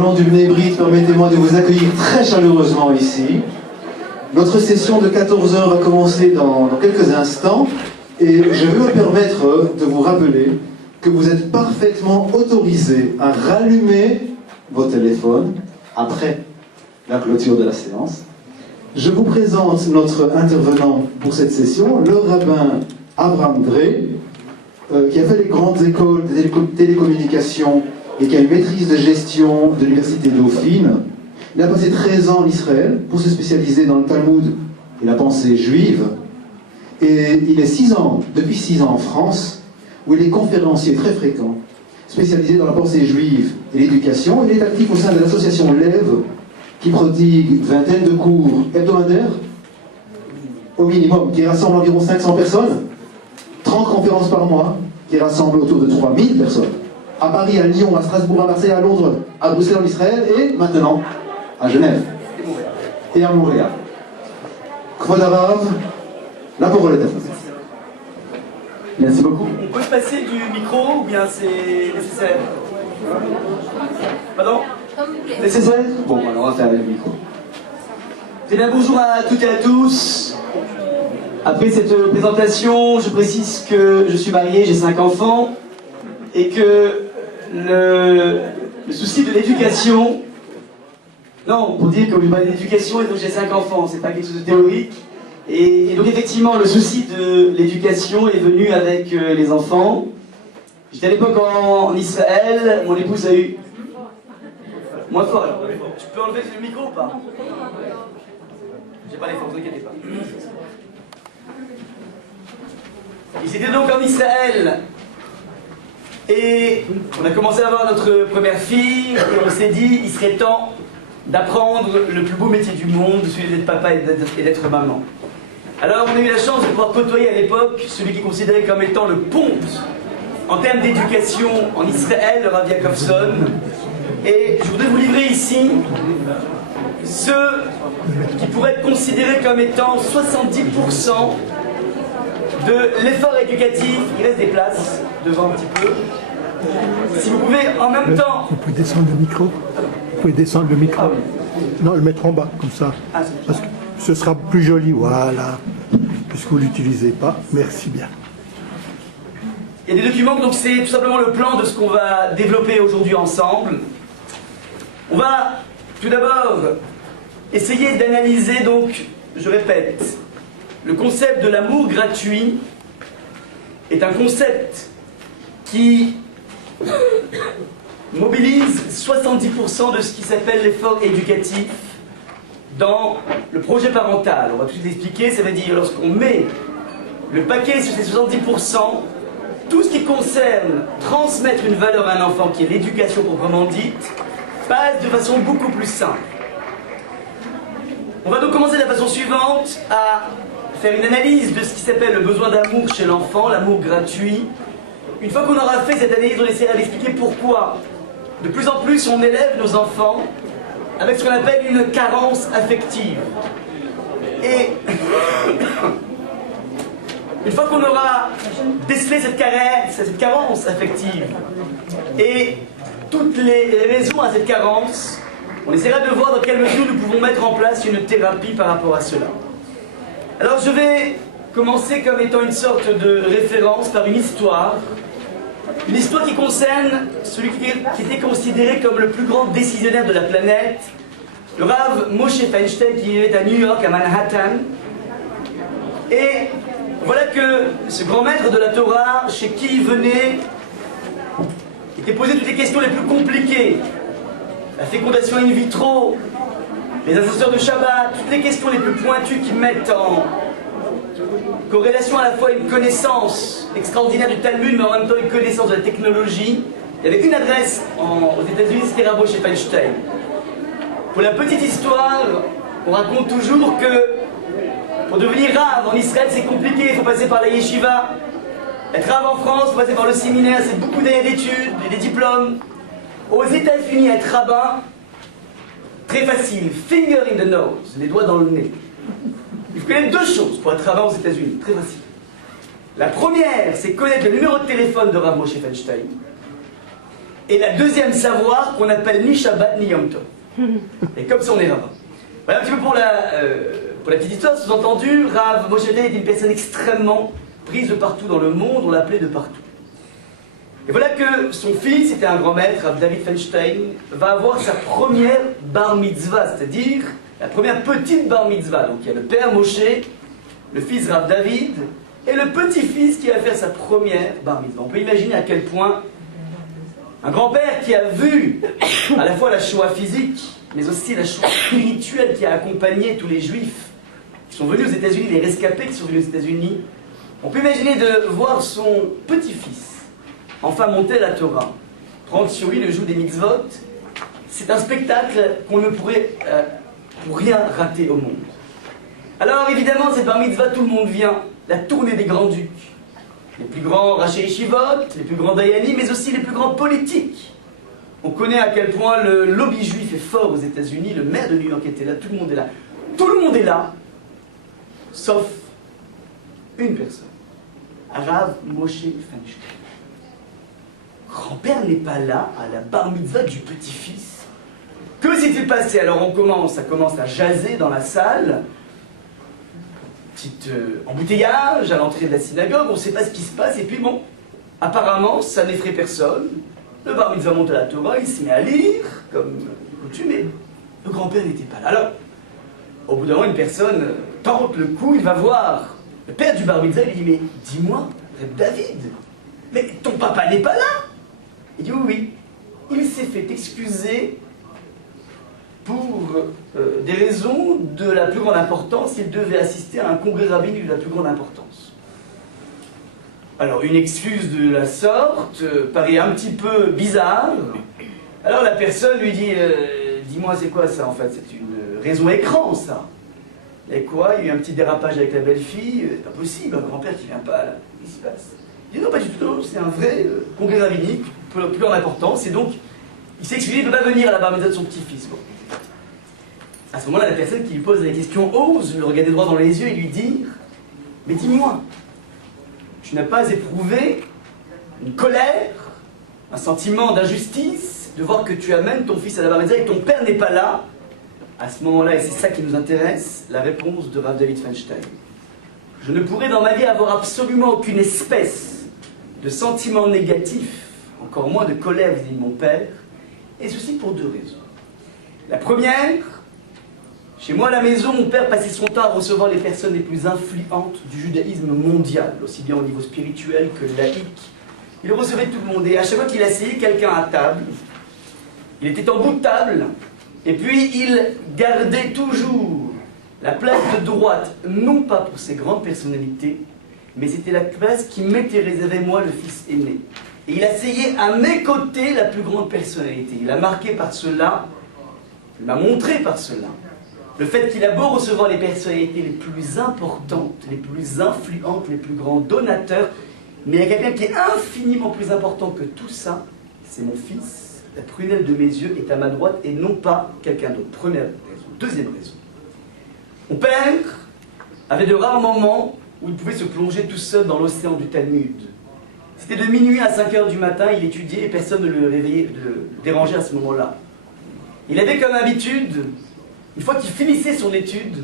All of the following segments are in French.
Au nom du Bnei Brit, permettez-moi de vous accueillir très chaleureusement ici. Notre session de 14 heures va commencer dans quelques instants et je veux me permettre de vous rappeler que vous êtes parfaitement autorisés à rallumer vos téléphones après la clôture de la séance. Je vous présente notre intervenant pour cette session, le rabbin Abraham Drey, qui a fait les grandes écoles de télécommunications et qui a une maîtrise de gestion de l'université Dauphine. Il a passé 13 ans en Israël pour se spécialiser dans le Talmud et la pensée juive. Et il est depuis 6 ans en France, où il est conférencier très fréquent, spécialisé dans la pensée juive et l'éducation. Il est actif au sein de l'association LEV, qui prodigue une vingtaine de cours hebdomadaires, au minimum, qui rassemble environ 500 personnes, 30 conférences par mois, qui rassemblent autour de 3000 personnes, à Paris, à Lyon, à Strasbourg, à Marseille, à Londres, à Bruxelles, en Israël, et maintenant, à Genève, et à Montréal. Kvod Harav, la parole est à vous. Merci beaucoup. On peut se passer du micro ou bien c'est nécessaire? Pardon? Nécessaire? Bon, alors on va faire avec le micro. Eh bien, bonjour à toutes et à tous. Après cette présentation, je précise que je suis marié, j'ai 5 enfants, et que le souci de l'éducation, non, pour dire que je parle d'éducation et donc j'ai 5 enfants, c'est pas quelque chose de théorique, et donc effectivement le souci de l'éducation est venu avec les enfants. J'étais à l'époque en Israël, mon épouse a eu... Moins fort alors. Tu peux enlever le micro ou pas? J'ai pas les forces, ne vous inquiétez pas. Ils étaient donc en Israël et on a commencé à avoir notre première fille et on s'est dit il serait temps d'apprendre le plus beau métier du monde, celui d'être papa et d'être maman. Alors on a eu la chance de pouvoir côtoyer à l'époque celui qui est considéré comme étant le ponte en termes d'éducation en Israël, le Rav Yakovson. Et je voudrais vous livrer ici ceux qui pourraient être considérés comme étant 70% de l'effort éducatif. Il reste des places devant un petit peu. Si vous pouvez en même temps... Vous pouvez descendre le micro. Vous pouvez descendre le micro. Non, le mettre en bas, comme ça. Parce que ce sera plus joli, voilà. Puisque vous ne l'utilisez pas. Merci bien. Il y a des documents, donc c'est tout simplement le plan de ce qu'on va développer aujourd'hui ensemble. On va tout d'abord essayer d'analyser, donc, je répète, le concept de l'amour gratuit est un concept qui mobilise 70% de ce qui s'appelle l'effort éducatif dans le projet parental. On va tout de suite expliquer, ça veut dire lorsqu'on met le paquet sur ces 70%, tout ce qui concerne transmettre une valeur à un enfant, qui est l'éducation proprement dite, passe de façon beaucoup plus simple. On va donc commencer de la façon suivante à faire une analyse de ce qui s'appelle le besoin d'amour chez l'enfant, l'amour gratuit. Une fois qu'on aura fait cette analyse, on essaiera d'expliquer pourquoi de plus en plus on élève nos enfants avec ce qu'on appelle une carence affective. Et une fois qu'on aura décelé cette carence affective et toutes les raisons à cette carence, on essaiera de voir dans quelle mesure nous pouvons mettre en place une thérapie par rapport à cela. Alors je vais commencer comme étant une sorte de référence par une histoire qui concerne celui qui était considéré comme le plus grand décisionnaire de la planète, le Rav Moshe Feinstein, qui est à New York, à Manhattan. Et voilà que ce grand maître de la Torah, chez qui il venait, était posé toutes les questions les plus compliquées. La fécondation in vitro, les ancesteurs de Shabbat, toutes les questions les plus pointues qui mettent en corrélation à la fois une connaissance extraordinaire du Talmud, mais en même temps une connaissance de la technologie. Il y avait une adresse aux États-Unis, c'était Rav Moshe Feinstein. Pour la petite histoire, on raconte toujours que pour devenir Rav en Israël, c'est compliqué, il faut passer par la yeshiva. Être Rav en France, il faut passer par le séminaire, c'est beaucoup d'années d'études, des diplômes. Aux États-Unis, être rabbin, très facile, finger in the nose, les doigts dans le nez. Il faut connaître 2 choses pour être rabbin aux États-Unis, très facile. La première, c'est connaître le numéro de téléphone de Rav Moshe Feinstein. Et la deuxième savoir qu'on appelle ni Shabbat ni Yom Tov. Et comme ça on est rabbin. Voilà un petit peu pour la petite histoire. Sous-entendu, Rav Moshe Dayan est une personne extrêmement prise de partout dans le monde, on l'appelait de partout. Et voilà que son fils, c'était un grand maître, Rav David Feinstein, va avoir sa première bar mitzvah, c'est-à-dire la première petite bar mitzvah. Donc il y a le père Moshe, le fils Rav David, et le petit-fils qui va faire sa première bar mitzvah. On peut imaginer à quel point un grand-père qui a vu à la fois la Shoah physique, mais aussi la Shoah spirituelle qui a accompagné tous les juifs qui sont venus aux États-Unis, les rescapés qui sont venus aux États-Unis, on peut imaginer de voir son petit-fils enfin monter la Torah, prendre sur lui le joug des mitzvot. C'est un spectacle qu'on ne pourrait pour rien rater au monde. Alors évidemment, cette bar mitzvah, tout le monde vient, la tournée des grands-ducs, les plus grands rachei yeshivot, les plus grands dayanim, mais aussi les plus grands politiques. On connaît à quel point le lobby juif est fort aux États-Unis, le maire de New York était là, tout le monde est là. Tout le monde est là, sauf une personne, Rav Moshe Feinstein. Grand-père n'est pas là à la bar mitzvah du petit-fils. Que s'est-il passé? Alors ça commence à jaser dans la salle. Petit embouteillage à l'entrée de la synagogue, on ne sait pas ce qui se passe, et puis bon, apparemment, ça n'effraie personne. Le bar mitzvah monte à la Torah, il se met à lire, comme coutume, mais le grand-père n'était pas là. Alors, au bout d'un moment, une personne tente le coup, il va voir le père du bar mitzvah, il lui dit, mais dis-moi, David, mais ton papa n'est pas là? Il dit, oui, il s'est fait excuser pour des raisons de la plus grande importance, il devait assister à un congrès rabbinique de la plus grande importance. Alors, une excuse de la sorte paraît un petit peu bizarre. Alors la personne lui dit, dis-moi c'est quoi ça en fait? C'est une raison écran ça. Et quoi? Il y a eu un petit dérapage avec la belle-fille, c'est pas possible, un grand-père qui vient pas là, qu'est-ce qui se passe? Il dit non, pas du tout, c'est un vrai congrès rabbinique, plus grande importance, et donc il s'est excusé, il ne peut pas venir à la bar mitzvah de son petit-fils. Bon. À ce moment-là, la personne qui lui pose la question ose le regarder droit dans les yeux et lui dire, mais dis-moi, tu n'as pas éprouvé une colère, un sentiment d'injustice, de voir que tu amènes ton fils à la bar mitzvah et que ton père n'est pas là? À ce moment-là, et c'est ça qui nous intéresse, la réponse de Rav David Feinstein. Je ne pourrais dans ma vie avoir absolument aucune espèce de sentiment négatif, encore moins de colère vis-à-vis de mon père, et ceci pour deux raisons. La première, chez moi à la maison, mon père passait son temps à recevoir les personnes les plus influentes du judaïsme mondial, aussi bien au niveau spirituel que laïque. Il recevait tout le monde, et à chaque fois qu'il asseyait quelqu'un à table, il était en bout de table, et puis il gardait toujours la place de droite, non pas pour ses grandes personnalités, mais c'était la place qui m'était réservée, moi, le fils aîné. Et il asseyait à mes côtés la plus grande personnalité. Il a marqué par cela, il m'a montré par cela, le fait qu'il a beau recevoir les personnalités les plus importantes, les plus influentes, les plus grands donateurs, mais il y a quelqu'un qui est infiniment plus important que tout ça, c'est mon fils. La prunelle de mes yeux est à ma droite et non pas quelqu'un d'autre. Première raison. Deuxième raison. Mon père avait de rares moments où il pouvait se plonger tout seul dans l'océan du Talmud. C'était de minuit à 5 h du matin, il étudiait et personne ne le réveillait, ne le dérangeait à ce moment-là. Il avait comme habitude, une fois qu'il finissait son étude,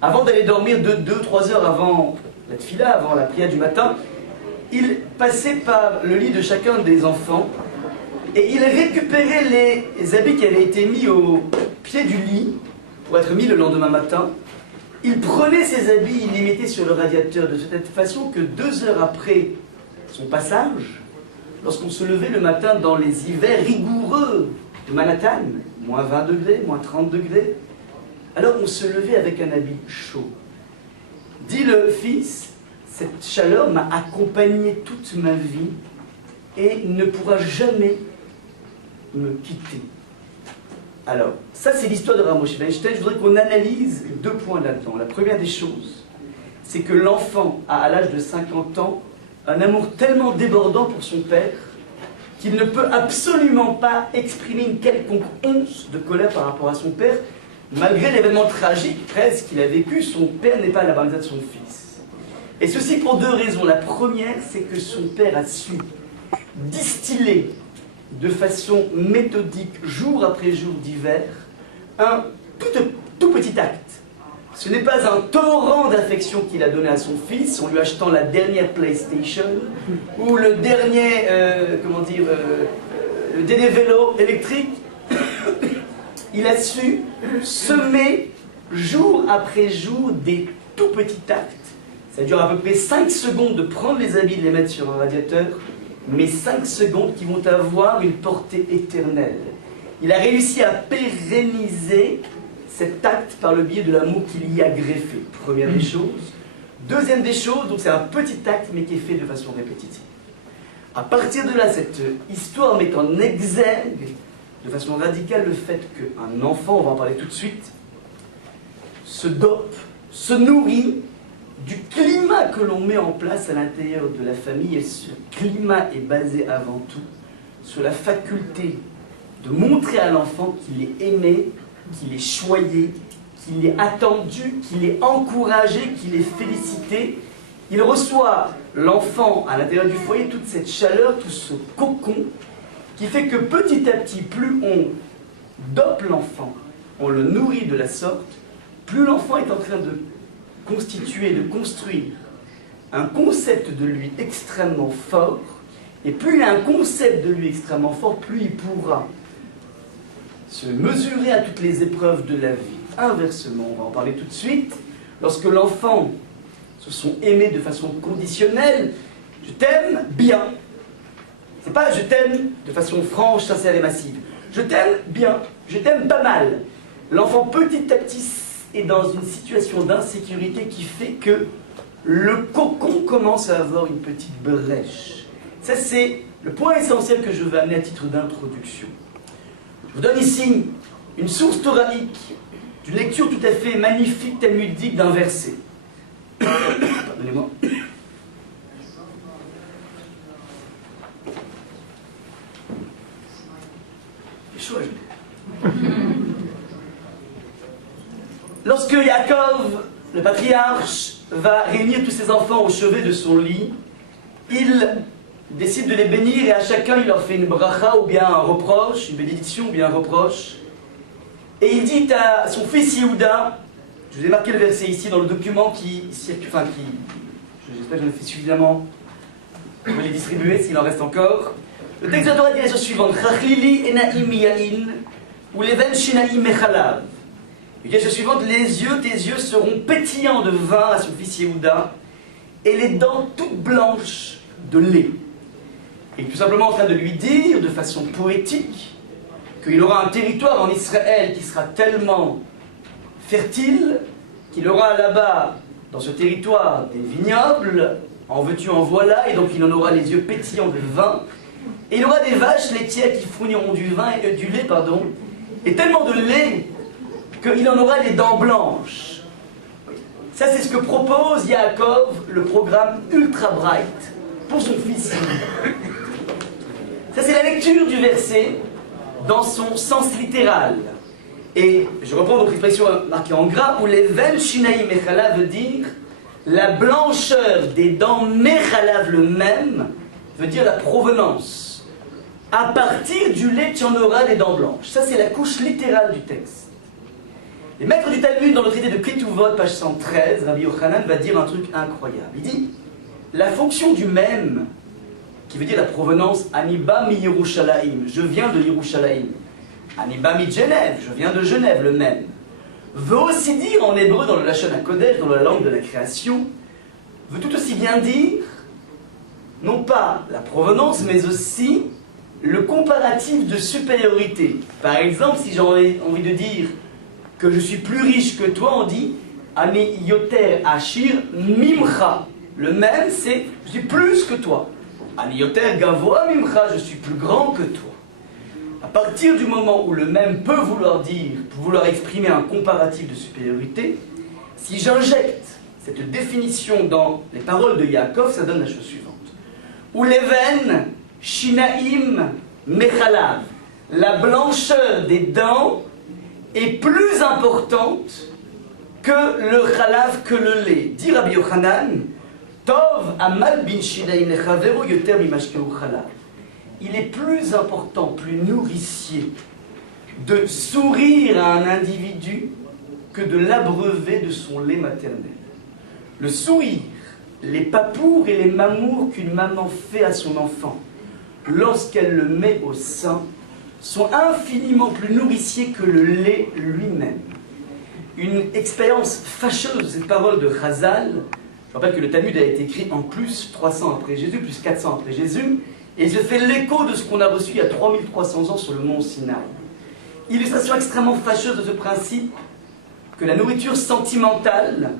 avant d'aller dormir 2-3 heures avant la tfila, avant la prière du matin, il passait par le lit de chacun des enfants et il récupérait les habits qui avaient été mis au pied du lit pour être mis le lendemain matin. Il prenait ces habits, il les mettait sur le radiateur de cette façon que 2 heures après son passage, lorsqu'on se levait le matin dans les hivers rigoureux de Manhattan, moins 20 degrés, moins 30 degrés, alors on se levait avec un habit chaud. Dit le fils, cette chaleur m'a accompagné toute ma vie et ne pourra jamais me quitter. Alors, ça c'est l'histoire de Rav Moshe Feinstein. Je voudrais qu'on analyse 2 points là-dedans. La première des choses, c'est que l'enfant a à l'âge de 50 ans un amour tellement débordant pour son père qu'il ne peut absolument pas exprimer une quelconque once de colère par rapport à son père, malgré l'événement tragique presque qu'il a vécu. Son père n'est pas à la bar mitzvah de son fils. Et ceci pour 2 raisons. La première, c'est que son père a su distiller de façon méthodique, jour après jour d'hiver, un tout petit acte. Ce n'est pas un torrent d'affection qu'il a donné à son fils en lui achetant la dernière PlayStation ou le dernier, le dernier vélo électrique. Il a su semer jour après jour des tout petits actes. Ça dure à peu près 5 secondes de prendre les habits et de les mettre sur un radiateur, mais 5 secondes qui vont avoir une portée éternelle. Il a réussi à pérenniser cet acte par le biais de l'amour qu'il y a greffé. Première des choses. Deuxième des choses, donc c'est un petit acte mais qui est fait de façon répétitive. À partir de là, cette histoire met en exergue de façon radicale le fait qu'un enfant, on va en parler tout de suite, se dope, se nourrit du climat que l'on met en place à l'intérieur de la famille. Et ce climat est basé avant tout sur la faculté de montrer à l'enfant qu'il est aimé, qu'il est choyé, qu'il est attendu, qu'il est encouragé, qu'il est félicité. Il reçoit, l'enfant, à l'intérieur du foyer, toute cette chaleur, tout ce cocon, qui fait que petit à petit, plus on dope l'enfant, on le nourrit de la sorte, plus l'enfant est en train de constituer, de construire un concept de lui extrêmement fort, et plus il a un concept de lui extrêmement fort, plus il pourra se mesurer à toutes les épreuves de la vie. Inversement, on va en parler tout de suite, lorsque l'enfant se sont aimés de façon conditionnelle, je t'aime bien. C'est pas je t'aime de façon franche, sincère et massive. Je t'aime bien, je t'aime pas mal. L'enfant petit à petit est dans une situation d'insécurité qui fait que le cocon commence à avoir une petite brèche. Ça c'est le point essentiel que je veux amener à titre d'introduction. Je vous donne ici une source thoraïque d'une lecture tout à fait magnifique, talmudique d'un verset. Pardonnez-moi. C'est chaud, lorsque Yaakov, le patriarche, va réunir tous ses enfants au chevet de son lit, il décide de les bénir et à chacun il leur fait une bracha ou bien un reproche, une bénédiction ou bien un reproche. Et il dit à son fils Yehuda, je vous ai marqué le verset ici dans le document qui circule, j'espère que j'en ai fait suffisamment pour les distribuer s'il en reste encore. Le texte de la Torah dit la chose suivante, Chachlili enaim yain ou leven shinaim mechalav. Il dit la chose suivante, tes yeux seront pétillants de vin à son fils Yehuda et les dents toutes blanches de lait. Il est tout simplement en train de lui dire, de façon poétique, qu'il aura un territoire en Israël qui sera tellement fertile, qu'il aura là-bas, dans ce territoire, des vignobles, en veux-tu, en voilà, et donc il en aura les yeux pétillants de vin, et il aura des vaches laitières qui fourniront du lait, et tellement de lait qu'il en aura les dents blanches. Ça, c'est ce que propose Yaakov, le programme Ultra Bright, pour son fils. Ça, c'est la lecture du verset dans son sens littéral. Et je reprends donc l'expression marquée en gras, où les ven shinaim mechalav veut dire la blancheur des dents mechalav le même, veut dire la provenance. À partir du lait, tu en auras les dents blanches. Ça, c'est la couche littérale du texte. Les maîtres du Talmud, dans le traité de Ketuvot, page 113, Rabbi Yochanan va dire un truc incroyable. Il dit, la fonction du même, qui veut dire la provenance, Aniba mi Yerushalayim, je viens de Yerushalayim. Aniba mi Genève, je viens de Genève, le même. Veut aussi dire en hébreu, dans le Lachon HaKodesh, dans la langue de la création, veut tout aussi bien dire, non pas la provenance, mais aussi le comparatif de supériorité. Par exemple, si j'ai envie de dire que je suis plus riche que toi, on dit Ani yoter ashir mimcha. Le même, c'est je suis plus que toi. Ani yoter gavoa mimcha, je suis plus grand que toi. À partir du moment où le même peut vouloir exprimer un comparatif de supériorité, si j'injecte cette définition dans les paroles de Yaakov, ça donne la chose suivante. Ou leven shinaim mechalav, la blancheur des dents est plus importante que le chalav, que le lait. Dit Rabbi Yochanan, Tov amal bin shinaim lechavero yoter mimashkeu chalav. il est plus important, plus nourricier de sourire à un individu que de l'abreuver de son lait maternel. Le sourire, les papours et les mamours qu'une maman fait à son enfant lorsqu'elle le met au sein sont infiniment plus nourriciers que le lait lui-même. Une expérience fâcheuse de cette parole de Chazal. Je rappelle que le Talmud a été écrit en plus 300 après Jésus, plus 400 après Jésus, et il se fait l'écho de ce qu'on a reçu il y a 3300 ans sur le mont Sinaï. Illustration extrêmement fâcheuse de ce principe que la nourriture sentimentale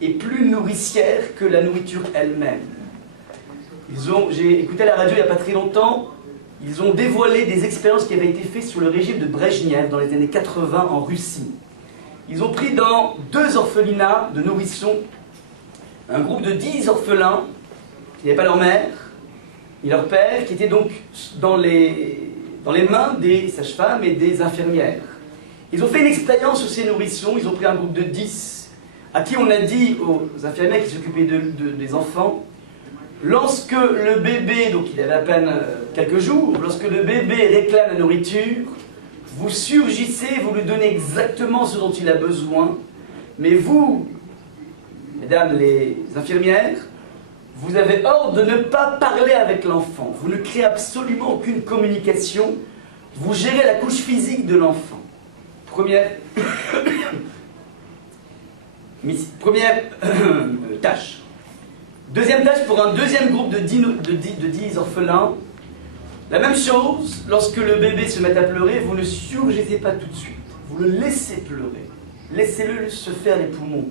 est plus nourricière que la nourriture elle-même. J'ai écouté à la radio il n'y a pas très longtemps, ils ont dévoilé des expériences qui avaient été faites sur le régime de Brejnev dans les années 80 en Russie. Ils ont pris dans 2 orphelinats de nourrissons un groupe de 10 orphelins qui n'avaient pas leur mère ni leur père, qui étaient donc dans les mains des sages-femmes et des infirmières. Ils ont fait une expérience sur ces nourrissons, ils ont pris un groupe de 10 à qui on a dit aux infirmières qui s'occupaient des enfants, lorsque le bébé, donc il avait à peine quelques jours, lorsque le bébé réclame la nourriture, vous surgissez, vous lui donnez exactement ce dont il a besoin, mais vous, mesdames les infirmières, vous avez ordre de ne pas parler avec l'enfant. Vous ne créez absolument aucune communication. Vous gérez la couche physique de l'enfant. Première tâche. Deuxième tâche pour un deuxième groupe de 10 orphelins. La même chose, lorsque le bébé se met à pleurer, vous ne surgissez pas tout de suite. Vous le laissez pleurer. Laissez-le se faire les poumons.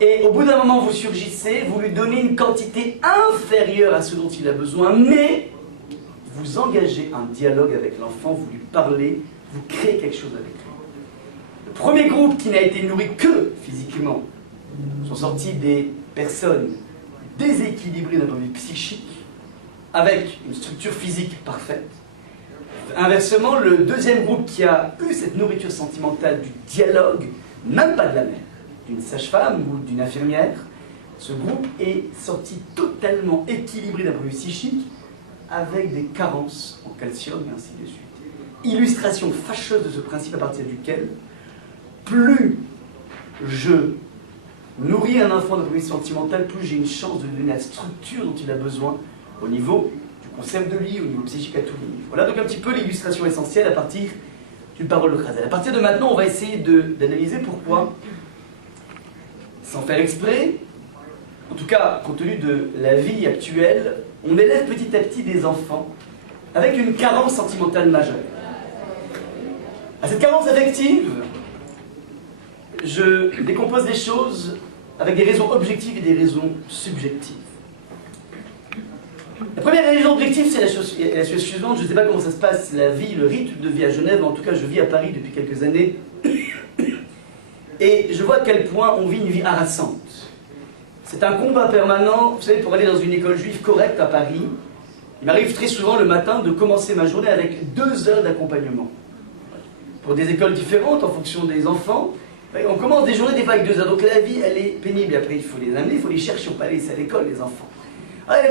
Et au bout d'un moment, vous surgissez, vous lui donnez une quantité inférieure à ce dont il a besoin, mais vous engagez un dialogue avec l'enfant, vous lui parlez, vous créez quelque chose avec lui. Le premier groupe qui n'a été nourri que physiquement sont sortis des personnes déséquilibrées d'un point de vue psychique, avec une structure physique parfaite. Inversement, le deuxième groupe qui a eu cette nourriture sentimentale du dialogue, même pas de la mère, d'une sage-femme ou d'une infirmière, ce groupe est sorti totalement équilibré d'un point de vue psychique, avec des carences en calcium et ainsi de suite. Illustration fâcheuse de ce principe à partir duquel, plus je nourris un enfant d'un point de vue sentimental, plus j'ai une chance de lui donner la structure dont il a besoin au niveau du concept de lui, au niveau psychique à tous les niveaux. Voilà donc un petit peu l'illustration essentielle à partir d'une parole de Chazal. À partir de maintenant, on va essayer d'analyser pourquoi, sans faire exprès, en tout cas compte tenu de la vie actuelle, on élève petit à petit des enfants avec une carence sentimentale majeure. À cette carence affective, je décompose les choses avec des raisons objectives et des raisons subjectives. La première raison objective, c'est la chose suivante. Je ne sais pas comment ça se passe, la vie, le rythme de vie à Genève. En tout cas, je vis à Paris depuis quelques années. Et je vois à quel point on vit une vie harassante. C'est un combat permanent, vous savez, pour aller dans une école juive correcte à Paris. Il m'arrive très souvent le matin de commencer ma journée avec 2 heures d'accompagnement. Pour des écoles différentes, en fonction des enfants, on commence des journées des fois avec 2 heures. Donc la vie, elle est pénible. Après, il faut les amener, il faut les chercher, on ne peut pas les laisser à l'école, les enfants. Ah, le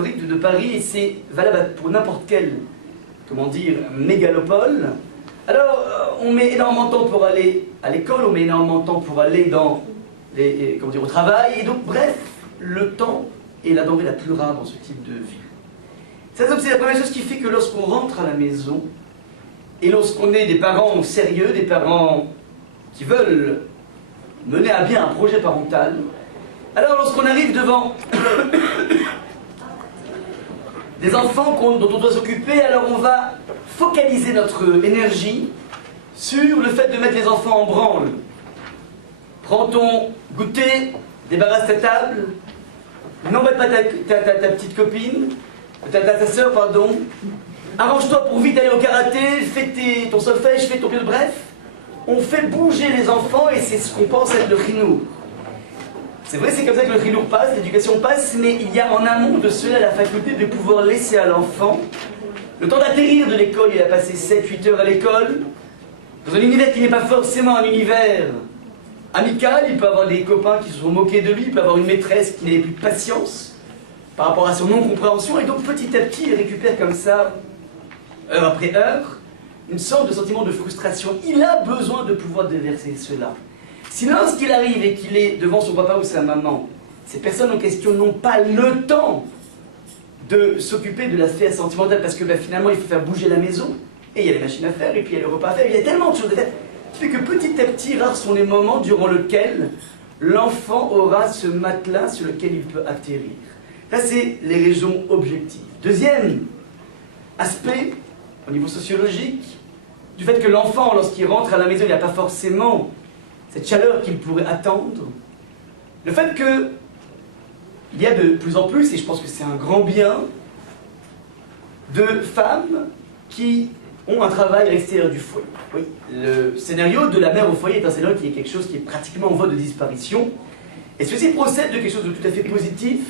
rythme de Paris, et c'est valable pour n'importe quelle, mégalopole. Alors, on met énormément de temps pour aller à l'école, on met énormément de temps pour aller au travail, et donc, bref, le temps est la denrée la plus rare dans ce type de vie. Ça, c'est la première chose qui fait que lorsqu'on rentre à la maison, et lorsqu'on est des parents sérieux, des parents qui veulent mener à bien un projet parental, alors lorsqu'on arrive devant des enfants dont on doit s'occuper, alors on va focaliser notre énergie sur le fait de mettre les enfants en branle. Prends ton goûter, débarrasse ta table, n'embête pas ta petite copine, ta soeur, pardon, arrange-toi pour vite aller au karaté, fais ton solfège, fais ton pied de bref. On fait bouger les enfants et c'est ce qu'on pense être le chinour. C'est vrai, c'est comme ça que le chinour passe, l'éducation passe, mais il y a en amont de cela la faculté de pouvoir laisser à l'enfant le temps d'atterrir de l'école. Il a passé 7-8 heures à l'école, dans un univers qui n'est pas forcément un univers amical. Il peut avoir des copains qui se sont moqués de lui, il peut avoir une maîtresse qui n'avait plus de patience. par rapport à son non-compréhension, et donc petit à petit, il récupère comme ça, heure après heure, une sorte de sentiment de frustration. Il a besoin de pouvoir déverser cela. Si lorsqu'il arrive et qu'il est devant son papa ou sa maman, ces personnes en question n'ont pas le temps de s'occuper de la sphère sentimentale, parce que finalement il faut faire bouger la maison, et il y a les machines à faire, et puis il y a le repas à faire, il y a tellement de choses à faire, qui fait que petit à petit, rares sont les moments durant lesquels l'enfant aura ce matelas sur lequel il peut atterrir. Ça, c'est les raisons objectives. Deuxième aspect, au niveau sociologique, du fait que l'enfant, lorsqu'il rentre à la maison, il n'y a pas forcément cette chaleur qu'il pourrait attendre. Le fait que il y a de plus en plus, et je pense que c'est un grand bien, de femmes qui ont un travail à l'extérieur du foyer. Oui, le scénario de la mère au foyer est un scénario qui est quelque chose qui est pratiquement en voie de disparition. Et ceci procède de quelque chose de tout à fait positif.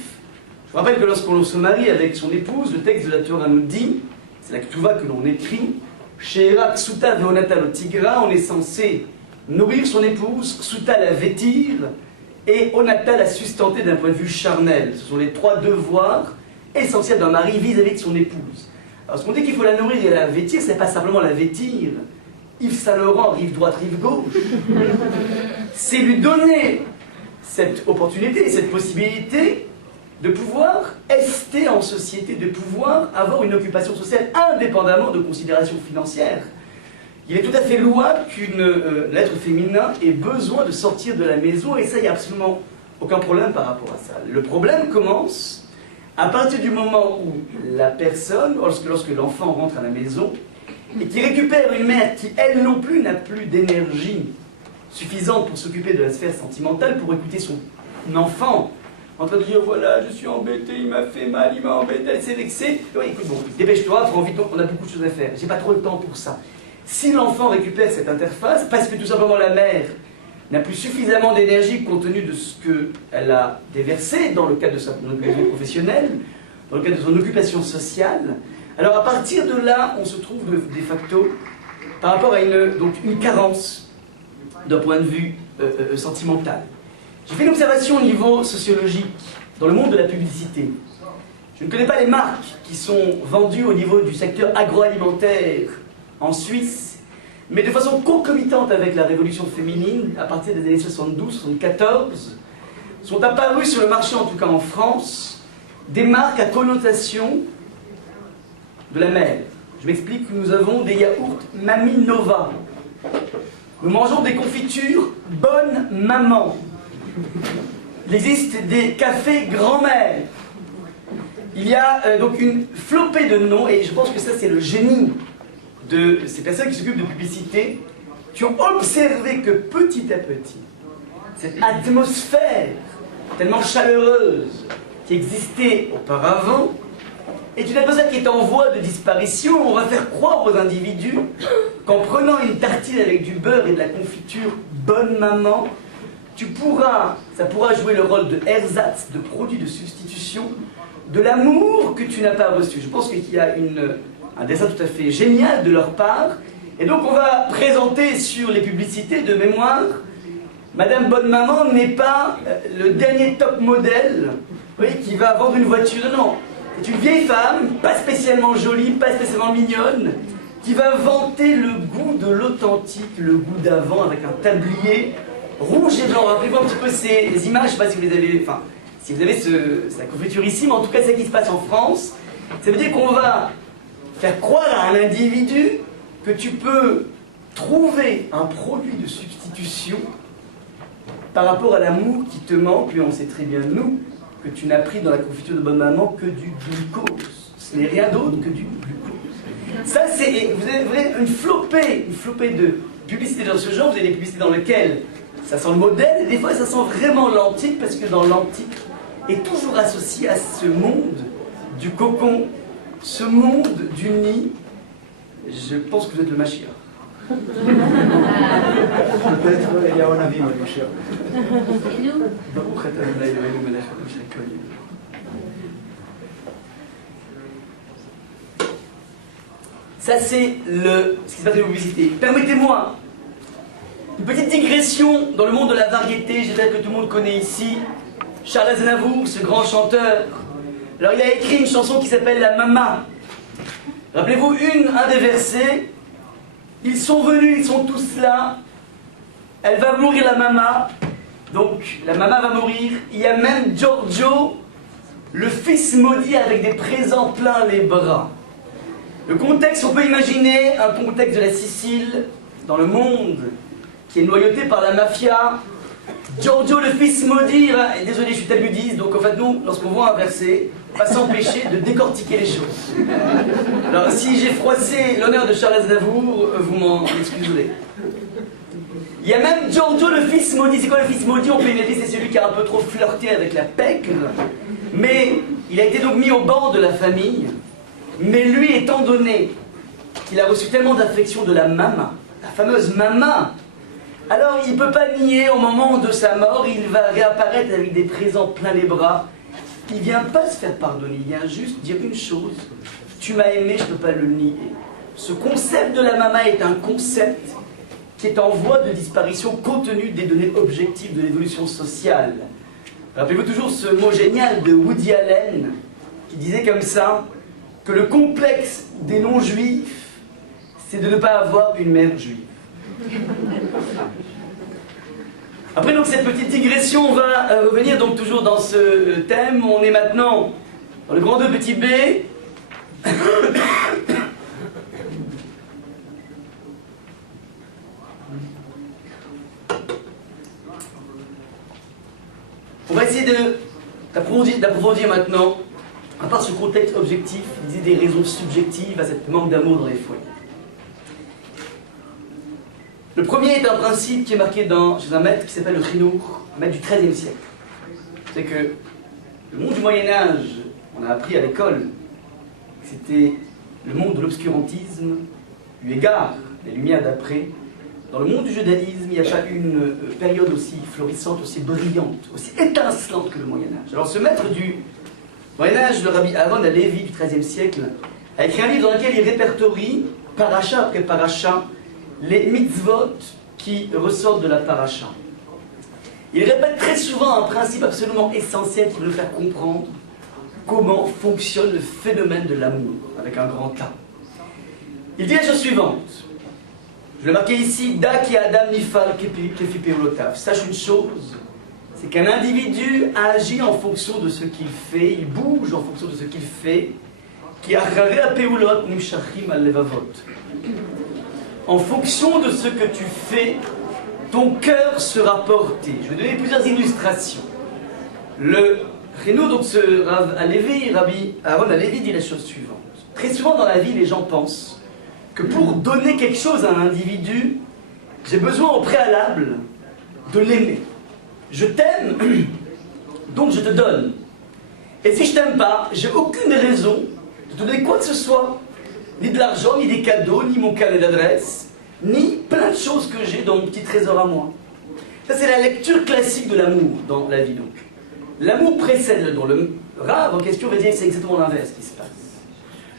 Je vous rappelle que lorsqu'on se marie avec son épouse, le texte de la Torah nous dit, c'est la Ketouva que l'on écrit, She'era Ksuta ve'onata lo tigra, on est censé nourrir son épouse, Ksuta la vêtir, et Onata la sustenter d'un point de vue charnel. Ce sont les trois devoirs essentiels d'un mari vis-à-vis de son épouse. Alors, ce qu'on dit qu'il faut la nourrir et la vêtir, ce n'est pas simplement la vêtir. Yves Saint-Laurent, rive droite, rive gauche. C'est lui donner cette opportunité, cette possibilité de pouvoir ester en société, de pouvoir avoir une occupation sociale indépendamment de considérations financières. Il est tout à fait louable l'être féminin ait besoin de sortir de la maison, et ça, il n'y a absolument aucun problème par rapport à ça. Le problème commence à partir du moment où la personne, lorsque l'enfant rentre à la maison, et qui récupère une mère qui, elle non plus, n'a plus d'énergie suffisante pour s'occuper de la sphère sentimentale, pour écouter son enfant en train de dire, voilà, je suis embêté, il m'a fait mal, il m'a embêté, elle s'est vexée. Oui, écoute, bon, dépêche-toi, prends vite, on a beaucoup de choses à faire, j'ai pas trop le temps pour ça. Si l'enfant récupère cette interface, parce que tout simplement la mère n'a plus suffisamment d'énergie compte tenu de ce qu'elle a déversé dans le cadre de son occupation professionnelle, dans le cadre de son occupation sociale, alors à partir de là, on se trouve de facto par rapport à une carence d'un point de vue sentimental. J'ai fait une observation au niveau sociologique dans le monde de la publicité. Je ne connais pas les marques qui sont vendues au niveau du secteur agroalimentaire en Suisse, mais de façon concomitante avec la révolution féminine, à partir des années 72-74, sont apparues sur le marché, en tout cas en France, des marques à connotation de la mère. Je m'explique, nous avons des yaourts Mamie Nova. Nous mangeons des confitures Bonne Maman. Il existe des cafés grand-mère. Il y a donc une flopée de noms, et je pense que ça c'est le génie de ces personnes qui s'occupent de publicité, qui ont observé que petit à petit, cette atmosphère tellement chaleureuse qui existait auparavant est une atmosphère qui est en voie de disparition. On va faire croire aux individus qu'en prenant une tartine avec du beurre et de la confiture Bonne Maman, ça pourra jouer le rôle de ersatz, de produit de substitution, de l'amour que tu n'as pas reçu. Je pense qu'il y a un dessin tout à fait génial de leur part. Et donc on va présenter sur les publicités de mémoire, Madame Bonne Maman n'est pas le dernier top modèle, qui va vendre une voiture. Non, c'est une vieille femme, pas spécialement jolie, pas spécialement mignonne, qui va vanter le goût de l'authentique, le goût d'avant, avec un tablier rouge et blanc. Rappelez-vous un petit peu ces images, je ne sais pas si vous les avez, si vous avez la confiture ici, mais en tout cas c'est ce qui se passe en France. Ça veut dire qu'on va faire croire à un individu que tu peux trouver un produit de substitution par rapport à l'amour qui te manque, puis on sait très bien, nous, que tu n'as pris dans la confiture de Bonne Maman que du glucose. Ce n'est rien d'autre que du glucose. Ça, c'est, vous avez une flopée de publicités dans ce genre. Vous avez des publicités dans lesquelles ça sent le modèle, et des fois ça sent vraiment l'antique, parce que dans l'antique est toujours associé à ce monde du cocon, ce monde du nid. Je pense que vous êtes le Mashiach. Peut-être il y a un avis, moi, mon cher. Et nous? Ça, c'est ce qui se passe dans la publicité. Permettez-moi une petite digression dans le monde de la variété. J'espère que tout le monde connaît ici Charles Aznavour, ce grand chanteur Alors il a écrit une chanson qui s'appelle La Mama. Rappelez-vous un des versets. Ils sont venus, ils sont tous là. Elle va mourir la Mama. Donc la Mama va mourir. Il y a même Giorgio, le fils maudit avec des présents plein les bras. Le contexte, on peut imaginer un contexte de la Sicile, dans le monde, qui est noyauté par la mafia. Giorgio, le fils maudit, et désolé, je suis talmudiste, donc en fait, nous, lorsqu'on voit un verset, on va s'empêcher de décortiquer les choses. Alors, si j'ai froissé l'honneur de Charles Aznavour, vous m'en excuserez. Il y a même Giorgio, le fils maudit. C'est quoi le fils maudit? On peut imaginer, c'est celui qui a un peu trop flirté avec la pègre. Mais il a été donc mis au banc de la famille. Mais lui, étant donné qu'il a reçu tellement d'affection de la Mama, la fameuse Mama, alors il ne peut pas nier au moment de sa mort, il va réapparaître avec des présents plein les bras. Il ne vient pas se faire pardonner, il vient juste dire une chose. Tu m'as aimé, je ne peux pas le nier. Ce concept de la Mama est un concept qui est en voie de disparition compte tenu des données objectives de l'évolution sociale. Rappelez-vous toujours ce mot génial de Woody Allen qui disait comme ça que le complexe des non-juifs, c'est de ne pas avoir une mère juive. Après donc cette petite digression, on va revenir donc toujours dans ce thème. On est maintenant dans le grand 2 petit b. On va essayer d'approfondir maintenant, à part ce contexte objectif, des raisons subjectives à cette manque d'amour dans les foyers. Le premier est un principe qui est marqué chez un maître qui s'appelle le Chinour, un maître du XIIIe siècle. C'est que le monde du Moyen-Âge, on a appris à l'école, que c'était le monde de l'obscurantisme, eu égard les Lumières d'après. Dans le monde du judaïsme, il n'y a pas une période aussi florissante, aussi brillante, aussi étincelante que le Moyen-Âge. Alors ce maître du Moyen-Âge, le rabbi Aaron Halevi du XIIIe siècle, a écrit un livre dans lequel il répertorie, paracha après paracha, les mitzvot qui ressortent de la paracha. Il répète très souvent un principe absolument essentiel qui veut faire comprendre comment fonctionne le phénomène de l'amour, avec un grand A. Il dit la chose suivante. Je l'ai marqué ici, Da ki Adam nifal kefi peolotav. Sache une chose, c'est qu'un individu agit en fonction de ce qu'il fait, il bouge en fonction de ce qu'il fait, qui acharei hapeulot nimshachim al levavot. En fonction de ce que tu fais, ton cœur sera porté. Je vais donner plusieurs illustrations. Le Rénaud, donc ce Rav Halevi, Rabbi Aaron Halevi, dit la chose suivante. Très souvent dans la vie, les gens pensent que pour donner quelque chose à un individu, j'ai besoin au préalable de l'aimer. Je t'aime, donc je te donne. Et si je t'aime pas, j'ai aucune raison de te donner quoi que ce soit. Ni de l'argent, ni des cadeaux, ni mon carnet d'adresse, ni plein de choses que j'ai dans mon petit trésor à moi. Ça, c'est la lecture classique de l'amour dans la vie, donc. L'amour précède le don. Le Rav en question va dire que c'est exactement l'inverse qui se passe.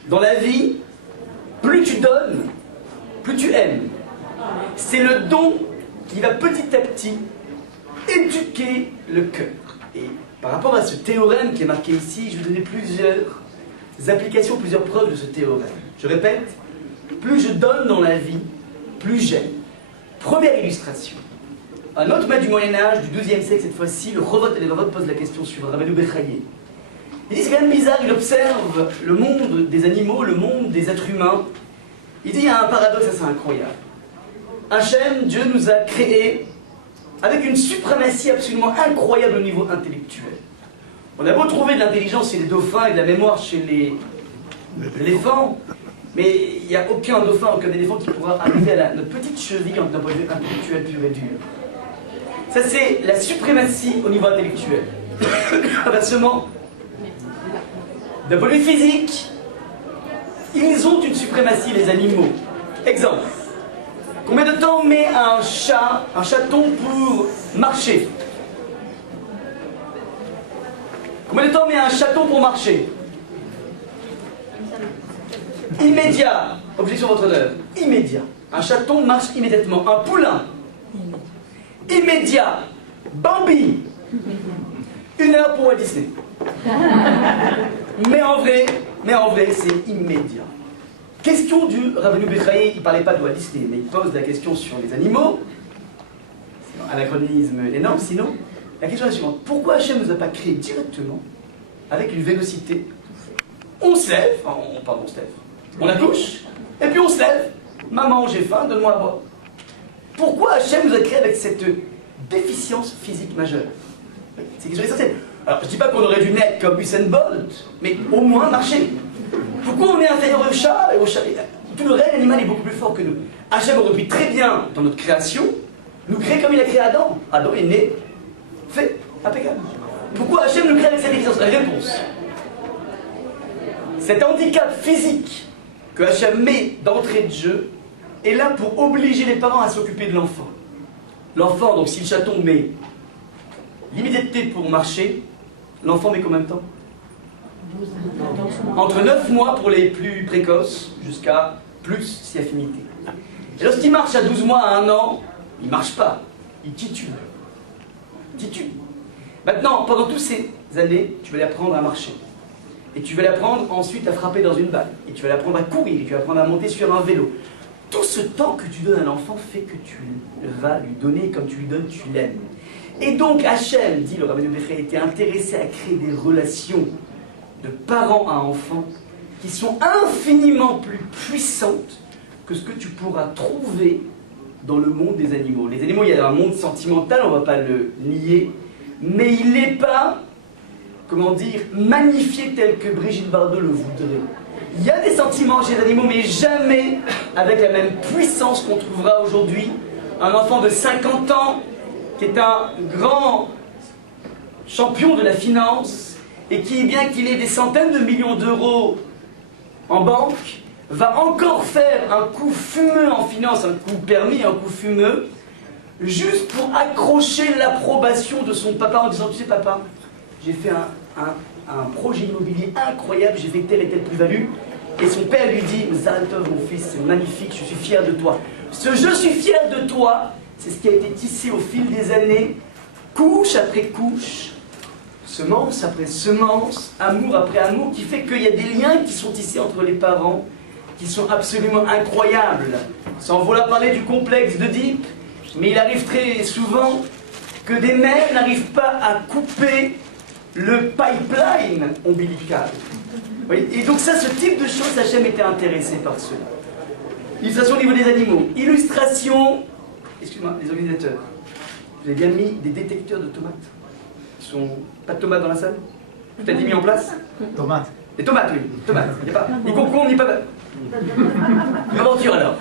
Dans la vie, plus tu donnes, plus tu aimes. C'est le don qui va petit à petit éduquer le cœur. Et par rapport à ce théorème qui est marqué ici, je vais donner plusieurs applications, plusieurs preuves de ce théorème. Je répète, plus je donne dans la vie, plus j'aime. Première illustration. Un autre maître du Moyen-Âge, du XIIe siècle cette fois-ci, le Rovot et les Rovot pose la question suivante, Rabbeinu Bechaye. Il dit c'est quand même bizarre, il observe le monde des animaux, le monde des êtres humains. Il dit il y a un paradoxe assez incroyable. Hachem, Dieu nous a créés avec une suprématie absolument incroyable au niveau intellectuel. On a beau trouver de l'intelligence chez les dauphins et de la mémoire chez les éléphants, mais il n'y a aucun dauphin, aucun éléphant qui pourra arriver à notre petite cheville d'un point de vue intellectuel pur et dur. Ça, c'est la suprématie au niveau intellectuel. Inversement, d'un point de vue physique, ils ont une suprématie, les animaux. Exemple. Combien de temps met un chaton pour marcher? Combien de temps met un chaton pour marcher? Immédiat. Objection votre honneur. Immédiat. Un chaton marche immédiatement. Un poulain. Immédiat. Bambi. 1 heure pour Walt Disney. Mais en vrai, c'est immédiat. Question du Rabbeinu Bechaye, il ne parlait pas de Walt Disney, mais il pose la question sur les animaux. C'est un anachronisme énorme, sinon. La question est la suivante. Pourquoi Hachem ne nous a pas créé directement avec une vélocité? On se lève, on se lève, on accouche, et puis on se lève. Maman, j'ai faim, donne-moi à boire. Pourquoi Hachem nous a créé avec cette déficience physique majeure? C'est quelque chose d'essentiel. Alors, je ne dis pas qu'on aurait dû naître comme Usain Bolt, mais au moins marcher. Pourquoi on est inférieur au chat et au chat? Tout le reste, l'animal est beaucoup plus fort que nous. Hachem aurait pu très bien, dans notre création, nous créer comme il a créé Adam. Adam est né, fait, impeccable. Pourquoi Hachem nous crée avec cette déficience? La réponse. Cet handicap physique que Hachem met d'entrée de jeu est là pour obliger les parents à s'occuper de l'enfant. L'enfant, donc si le chaton met l'immédiateté pour marcher, l'enfant met combien de temps? Entre 9 mois pour les plus précoces, jusqu'à plus si affinité. Et lorsqu'il marche à 12 mois, à 1 an, il ne marche pas, il titube. Maintenant, pendant toutes ces années, tu vas l'apprendre à marcher. Et tu vas l'apprendre ensuite à frapper dans une balle. Et tu vas l'apprendre à courir, et tu vas apprendre à monter sur un vélo. Tout ce temps que tu donnes à l'enfant fait que tu vas lui donner, comme tu lui donnes, tu l'aimes. Et donc Hachem, dit le Rabbeinu Bechaye, était intéressé à créer des relations de parents à enfants qui sont infiniment plus puissantes que ce que tu pourras trouver dans le monde des animaux. Les animaux, il y a un monde sentimental, on ne va pas le nier, mais il n'est pas, comment dire, magnifié tel que Brigitte Bardot le voudrait. Il y a des sentiments chez les animaux, mais jamais avec la même puissance qu'on trouvera aujourd'hui. Un enfant de 50 ans, qui est un grand champion de la finance, et qui, bien qu'il ait des centaines de millions d'euros en banque, va encore faire un coup fumeux en finance, un coup permis, un coup fumeux, juste pour accrocher l'approbation de son papa en disant, tu sais papa, j'ai fait un projet immobilier incroyable, j'ai fait telle et telle plus-value, et son père lui dit, Zaratov mon fils, c'est magnifique, je suis fier de toi. Ce je suis fier de toi, c'est ce qui a été tissé au fil des années, couche après couche, semence après semence, amour après amour, qui fait qu'il y a des liens qui sont tissés entre les parents, qui sont absolument incroyables. Sans vouloir parler du complexe d'Oedipe, mais il arrive très souvent que des mères n'arrivent pas à couper le pipeline ombilical. Oui, et donc ça, ce type de choses, Hachem était intéressé par cela. Illustration au niveau des animaux. Illustration, excusez-moi, les organisateurs. Vous avez bien mis des détecteurs de tomates. Ils sont pas de tomates dans la salle? Vous avez mis en place? Tomates. Des tomates, oui. Tomates. Il n'y a pas ni concombre, ni pas. Une aventure alors.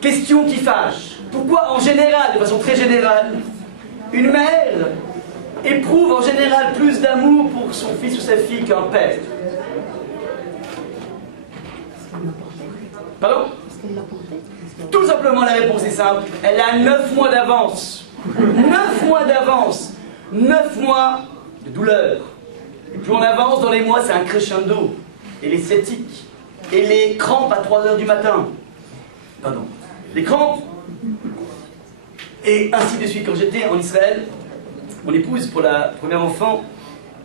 Question qui fâche. Pourquoi en général, de façon très générale, une mère éprouve en général plus d'amour pour son fils ou sa fille qu'un père? Pardon? Tout simplement, la réponse est simple. Elle a 9 mois d'avance. 9 mois d'avance. 9 mois de douleur. Et plus on avance dans les mois, c'est un crescendo. Et les sceptiques. Et les crampes à 3 h du matin. Pardon. Les crampes. Et ainsi de suite. Quand j'étais en Israël, mon épouse, pour la première enfant,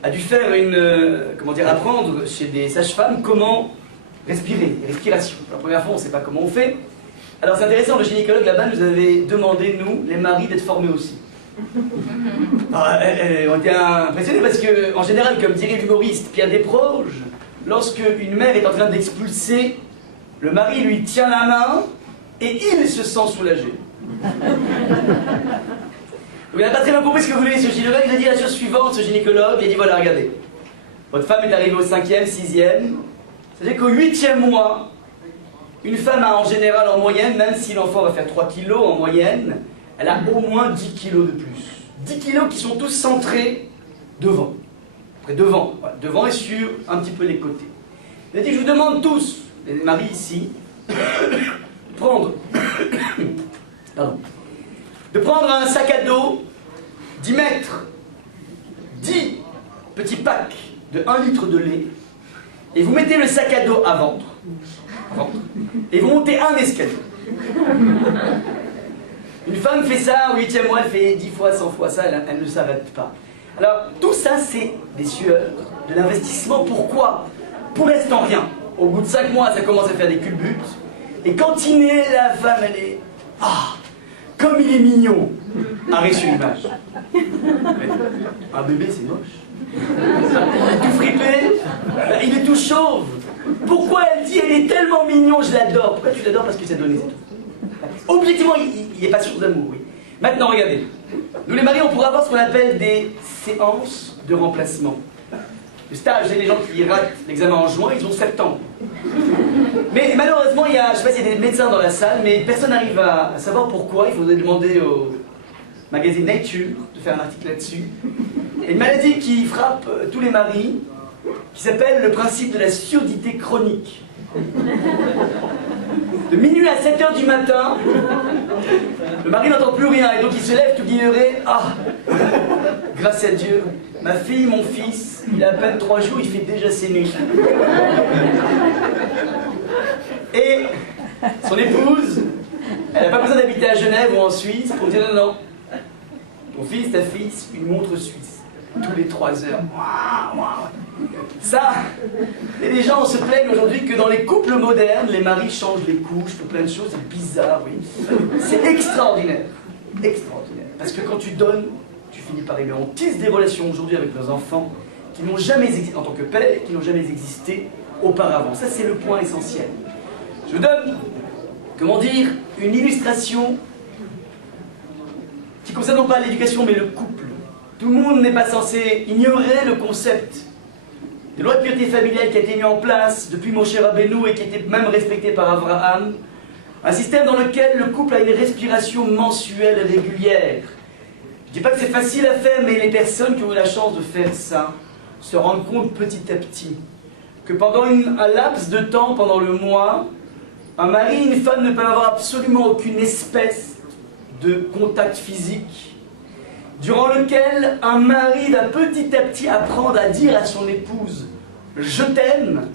a dû faire apprendre chez des sages-femmes comment respirer, respiration. La première fois, on ne sait pas comment on fait. Alors c'est intéressant, le gynécologue là-bas nous avait demandé, nous, les maris, d'être formés aussi. Alors, on était impressionnés parce que, en général, comme dirait l'humoriste Pierre Desproges, lorsque une mère est en train d'expulser, le mari lui tient la main et il se sent soulagé. Vous n'avez pas très bien compris ce que voulait ce gynécologue. Il a dit la chose suivante, ce gynécologue, il a dit voilà, regardez, votre femme est arrivée au 5e, 6e, c'est-à-dire qu'au 8e mois, une femme a en général, en moyenne, même si l'enfant va faire 3 kilos en moyenne, elle a au moins 10 kilos de plus. 10 kilos qui sont tous centrés devant. Après, devant. Voilà, devant et sur un petit peu les côtés. Il a dit, je vous demande tous, les maris ici, de prendre un sac à dos, d'y mettre 10 petits packs de 1 litre de lait, et vous mettez le sac à dos à ventre, et vous montez un escalier. Une femme fait ça, au 8e mois, elle fait 10 fois, 100 fois ça, elle ne s'arrête pas. Alors, tout ça, c'est des sueurs, de l'investissement. Pourquoi? Pour l'instant, rien. Au bout de 5 mois, ça commence à faire des culbutes. Et quand il naît, la femme, elle est... Ah, comme il est mignon. Arrête sur l'image. Un bébé, c'est moche. Il est tout fripé, il est tout chauve. Pourquoi elle dit, elle est tellement mignon, je l'adore? Pourquoi tu l'adores? Parce que c'est donné, c'est tout. Objectivement, il n'est pas sûr d'amour, oui. Maintenant, regardez. Nous, les maris, on pourrait avoir ce qu'on appelle des séances de remplacement. Le stage, c'est les gens qui ratent l'examen en juin, ils ont septembre. Mais malheureusement, je ne sais pas s'il y a des médecins dans la salle, mais personne n'arrive à savoir pourquoi. Il faudrait demander au magazine Nature de faire un article là-dessus. Il y a une maladie qui frappe tous les maris, qui s'appelle le principe de la surdité chronique. De minuit à 7h du matin, le mari n'entend plus rien et donc il se lève tout guilleré. Ah, grâce à Dieu, ma fille, mon fils, il a à peine 3 jours, il fait déjà ses nuits. Et son épouse, elle n'a pas besoin d'habiter à Genève ou en Suisse pour dire non, non. Ton fils, ta fille, une montre suisse. Tous les 3 heures. Ça, et les gens se plaignent aujourd'hui que dans les couples modernes, les maris changent les couches pour plein de choses, c'est bizarre, oui. C'est extraordinaire. Extraordinaire. Parce que quand tu donnes, tu finis par aimer. On tisse des relations aujourd'hui avec nos enfants qui n'ont jamais existé, en tant que père, qui n'ont jamais existé auparavant. Ça, c'est le point essentiel. Je vous donne, comment dire, une illustration qui ne concerne non pas l'éducation, mais le couple. Tout le monde n'est pas censé ignorer le concept de loi de pureté familiale qui a été mis en place depuis Moshe Rabbeinu et qui était même respecté par Abraham. Un système dans lequel le couple a une respiration mensuelle régulière. Je ne dis pas que c'est facile à faire, mais les personnes qui ont eu la chance de faire ça se rendent compte petit à petit que pendant un laps de temps, pendant le mois, un mari et une femme ne peuvent avoir absolument aucune espèce de contact physique, durant lequel un mari va petit à petit apprendre à dire à son épouse « je t'aime »,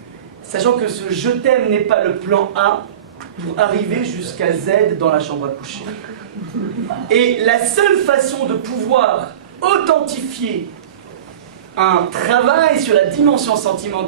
sachant que ce « je t'aime » n'est pas le plan A pour arriver jusqu'à Z dans la chambre à coucher. Et la seule façon de pouvoir authentifier un travail sur la dimension sentimentale